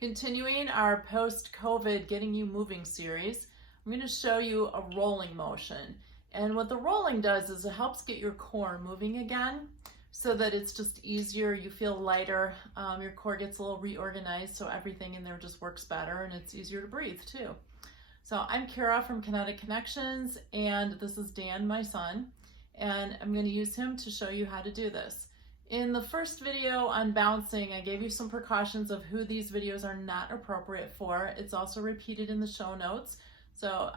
Continuing our post-COVID Getting You Moving series, I'm going to show you a rolling motion. And what the rolling does is it helps get your core moving again so that it's just easier, you feel lighter, your core gets a little reorganized so everything in there just works better and it's easier to breathe too. So I'm Cara from Kinetic Konnections and this is Dan, my son, and I'm going to use him to show you how to do this. In the first video on bouncing, I gave you some precautions of who these videos are not appropriate for. It's also repeated in the show notes. So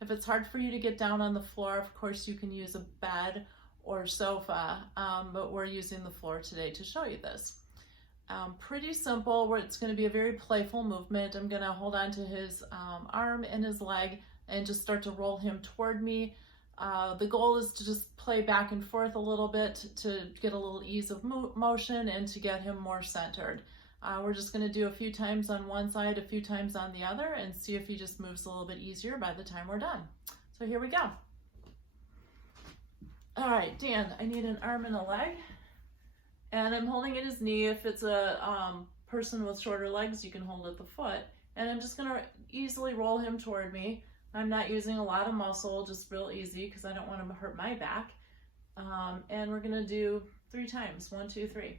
if it's hard for you to get down on the floor, of course you can use a bed or sofa, but we're using the floor today to show you this. Pretty simple, where it's going to be a very playful movement. I'm going to hold on to his arm and his leg and just start to roll him toward me. The goal is to just play back and forth a little bit to get a little ease of motion and to get him more centered. We're just going to do a few times on one side, a few times on the other, and see if he just moves a little bit easier by the time we're done. So here we go. All right, Dan, I need an arm and a leg, and I'm holding at his knee. If it's a person with shorter legs, you can hold at the foot, and I'm just going to easily roll him toward me. I'm not using a lot of muscle, just real easy because I don't want to hurt my back. And we're going to do 3 times, 1, 2, 3.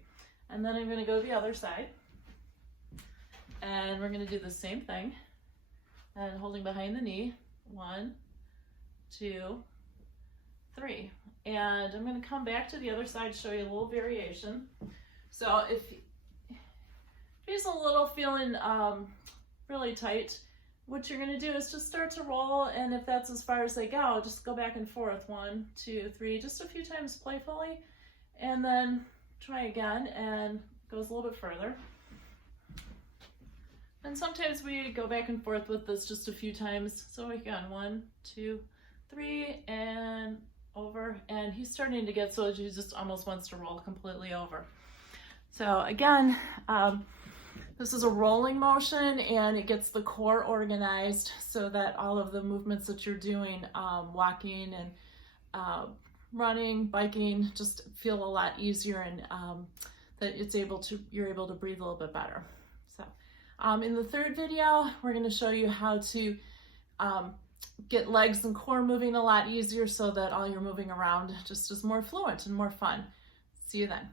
And then I'm going to go to the other side. And we're going to do the same thing. And holding behind the knee, 1, 2, 3. And I'm going to come back to the other side, show you a little variation. So if he's a little feeling really tight, what you're going to do is just start to roll, and if that's as far as they go, just go back and forth, 1, 2, 3, just a few times playfully, and then try again, and it goes a little bit further. And sometimes we go back and forth with this just a few times. So again, 1, 2, 3, and over, and he's starting to get so he just almost wants to roll completely over. So again, this is a rolling motion, and it gets the core organized so that all of the movements that you're doing, walking and running, biking, just feel a lot easier, and that you're able to breathe a little bit better. So in the third video, we're going to show you how to get legs and core moving a lot easier so that all your moving around just is more fluent and more fun. See you then.